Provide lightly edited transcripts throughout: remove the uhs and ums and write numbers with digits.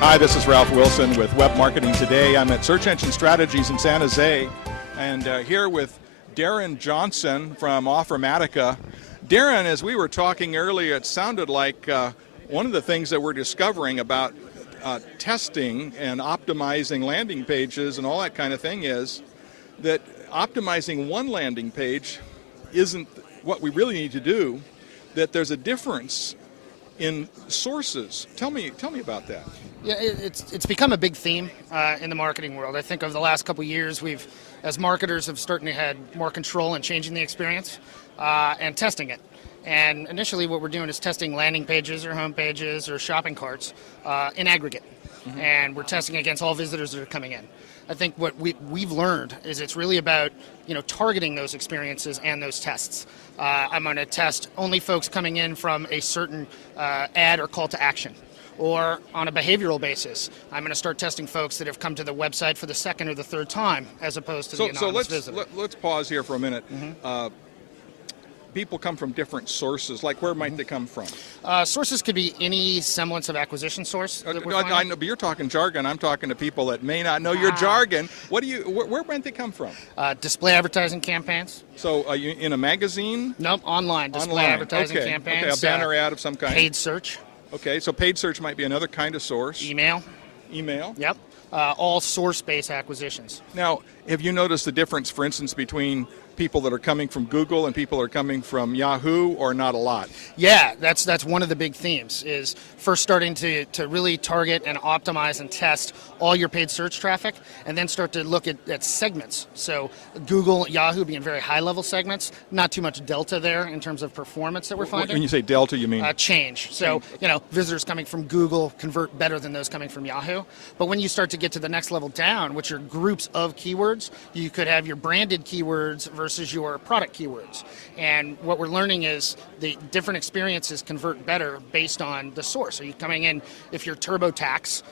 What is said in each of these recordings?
Hi, this is Ralph Wilson with Web Marketing Today. I'm at Search Engine Strategies in San Jose, and here with Darren Johnson from Offermatica. Darren, as we were talking earlier, it sounded like one of the things that we're discovering about testing and optimizing landing pages and all that kind of thing is that optimizing one landing page isn't what we really need to do, that there's a difference in sources. Tell me about that. Yeah, it's become a big theme in the marketing world. I think over the last couple of years, we've, as marketers, have started to had more control in changing the experience and testing it. And initially, what we're doing is testing landing pages or home pages or shopping carts in aggregate, and we're testing against all visitors that are coming in. I think what we've learned is it's really about targeting those experiences and those tests. I'm going to test only folks coming in from a certain ad or call to action. Or on a behavioral basis, I'm going to start testing folks that have come to the website for the second or the third time, as opposed to the anonymous visitor. Let's pause here for a minute. People come from different sources. Like, where might they come from? Sources could be any semblance of acquisition source. That I know, but you're talking jargon. I'm talking to people that may not know your jargon. Where might they come from? Display advertising campaigns. So, you in a magazine? Nope, online. Display advertising campaigns. Okay, a banner ad of some kind. Paid search. Okay, so paid search might be another kind of source. Email. Yep. All source-based acquisitions. Now, have you noticed the difference, for instance, between people that are coming from Google and people that are coming from Yahoo, or not a lot? Yeah, that's one of the big themes, is first starting to really target and optimize and test all your paid search traffic, and then start to look at segments. So Google, Yahoo being very high-level segments, not too much delta there in terms of performance that we're finding. When you say delta, you mean? Change. So, visitors coming from Google convert better than those coming from Yahoo. But when you start to get to the next level down, which are groups of keywords, you could have your branded keywords versus your product keywords. And what we're learning is the different experiences convert better based on the source. Are you coming in, if you're TurboTax,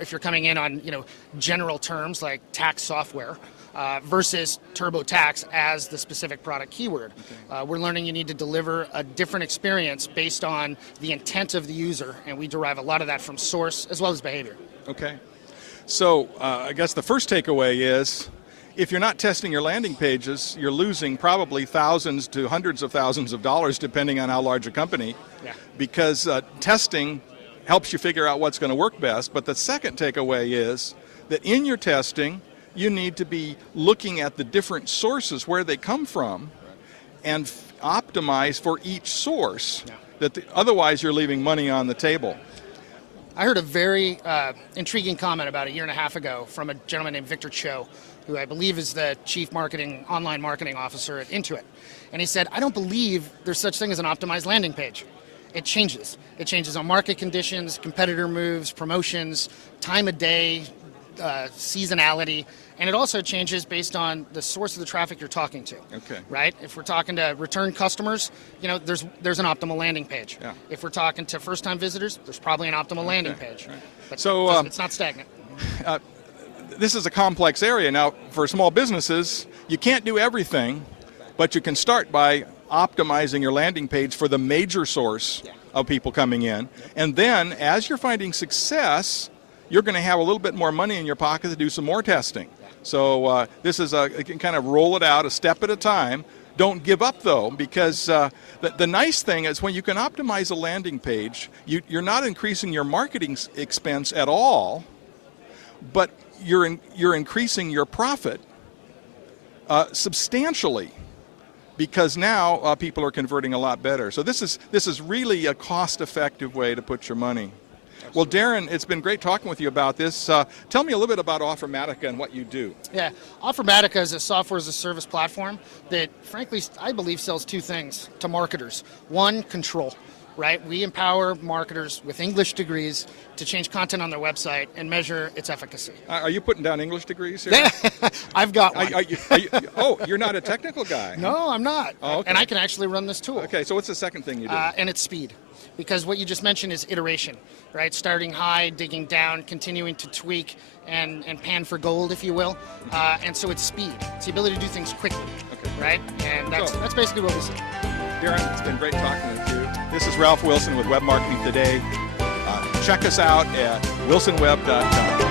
if you're coming in on general terms like tax software, versus TurboTax as the specific product keyword. Okay. We're learning you need to deliver a different experience based on the intent of the user, and we derive a lot of that from source as well as behavior. Okay. So I guess the first takeaway is, if you're not testing your landing pages, you're losing probably thousands to hundreds of thousands of dollars, depending on how large a company, because testing helps you figure out what's going to work best. But the second takeaway is that in your testing, you need to be looking at the different sources, where they come from, and optimize for each source. Otherwise, you're leaving money on the table. I heard a very intriguing comment about a year and a half ago from a gentleman named Victor Cho, who I believe is the chief online marketing officer at Intuit. And he said, I don't believe there's such thing as an optimized landing page. It changes. It changes on market conditions, competitor moves, promotions, time of day, seasonality, and it also changes based on the source of the traffic you're talking to. Okay. Right? If we're talking to return customers, there's an optimal landing page. Yeah. If we're talking to first-time visitors, there's probably an optimal landing page. Right. But so it's not stagnant. This is a complex area. Now, for small businesses, you can't do everything, but you can start by optimizing your landing page for the major source of people coming in, and then as you're finding success, you're going to have a little bit more money in your pocket to do some more testing. So this is you can kind of roll it out a step at a time. Don't give up, though, because the nice thing is when you can optimize a landing page, you're not increasing your marketing expense at all, but you're increasing your profit substantially, because now people are converting a lot better. So this is really a cost-effective way to put your money. Well, Darren, it's been great talking with you about this. Tell me a little bit about Offermatica and what you do. Yeah, Offermatica is a software as a service platform that, frankly, I believe sells two things to marketers. One, control, right? We empower marketers with English degrees to change content on their website and measure its efficacy. Are you putting down English degrees here? I've got one. You're not a technical guy. No, I'm not. Oh, okay. And I can actually run this tool. Okay, so what's the second thing you do? And it's speed. Because what you just mentioned is iteration, right? Starting high, digging down, continuing to tweak and pan for gold, if you will. And so it's speed. It's the ability to do things quickly, right? And that's basically what we see. Darren, it's been great talking with you. This is Ralph Wilson with Web Marketing Today. check us out at wilsonweb.com.